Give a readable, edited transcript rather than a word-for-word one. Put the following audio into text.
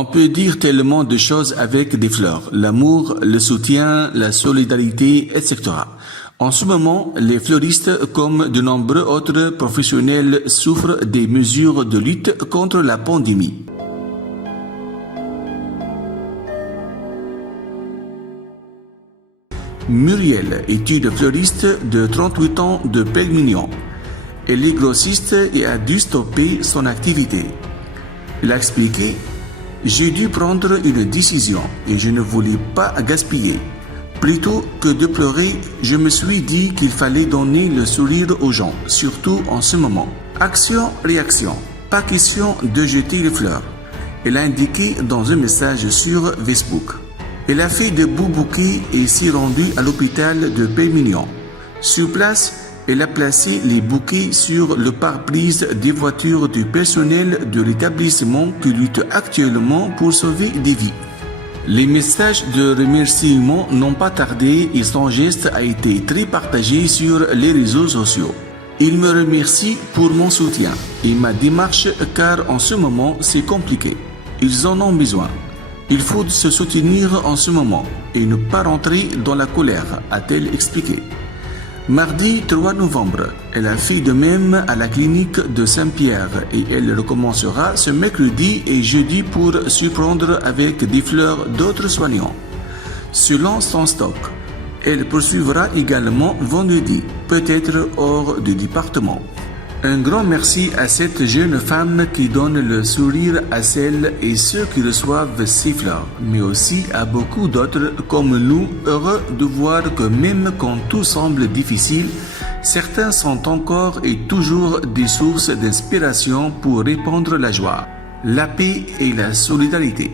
On peut dire tellement de choses avec des fleurs, l'amour, le soutien, la solidarité, etc. En ce moment, les fleuristes, comme de nombreux autres professionnels, souffrent des mesures de lutte contre la pandémie. Muriel est une fleuriste de 38 ans de Pelmignon. Elle est grossiste et a dû stopper son activité. Elle a expliqué « J'ai dû prendre une décision et je ne voulais pas gaspiller. Plutôt que de pleurer, je me suis dit qu'il fallait donner le sourire aux gens, surtout en ce moment. Action-réaction, pas question de jeter les fleurs. » Elle a indiqué dans un message sur Facebook. Elle a fait de beaux bouquets et s'est rendue à l'hôpital de Pelmignon. Sur place, elle a placé les bouquets sur le pare-brise des voitures du personnel de l'établissement qui lutte actuellement pour sauver des vies. Les messages de remerciement n'ont pas tardé et son geste a été très partagé sur les réseaux sociaux. Il me remercie pour mon soutien et ma démarche car en ce moment c'est compliqué. Ils en ont besoin. Il faut se soutenir en ce moment et ne pas rentrer dans la colère, a-t-elle expliqué. Mardi 3 novembre, elle a fait de même à la clinique de Saint-Pierre et elle recommencera ce mercredi et jeudi pour surprendre avec des fleurs d'autres soignants. Selon son stock, elle poursuivra également vendredi, peut-être hors du département. Un grand merci à cette jeune femme qui donne le sourire à celles et ceux qui reçoivent ces fleurs, mais aussi à beaucoup d'autres comme nous, heureux de voir que même quand tout semble difficile, certains sont encore et toujours des sources d'inspiration pour répandre la joie, la paix et la solidarité.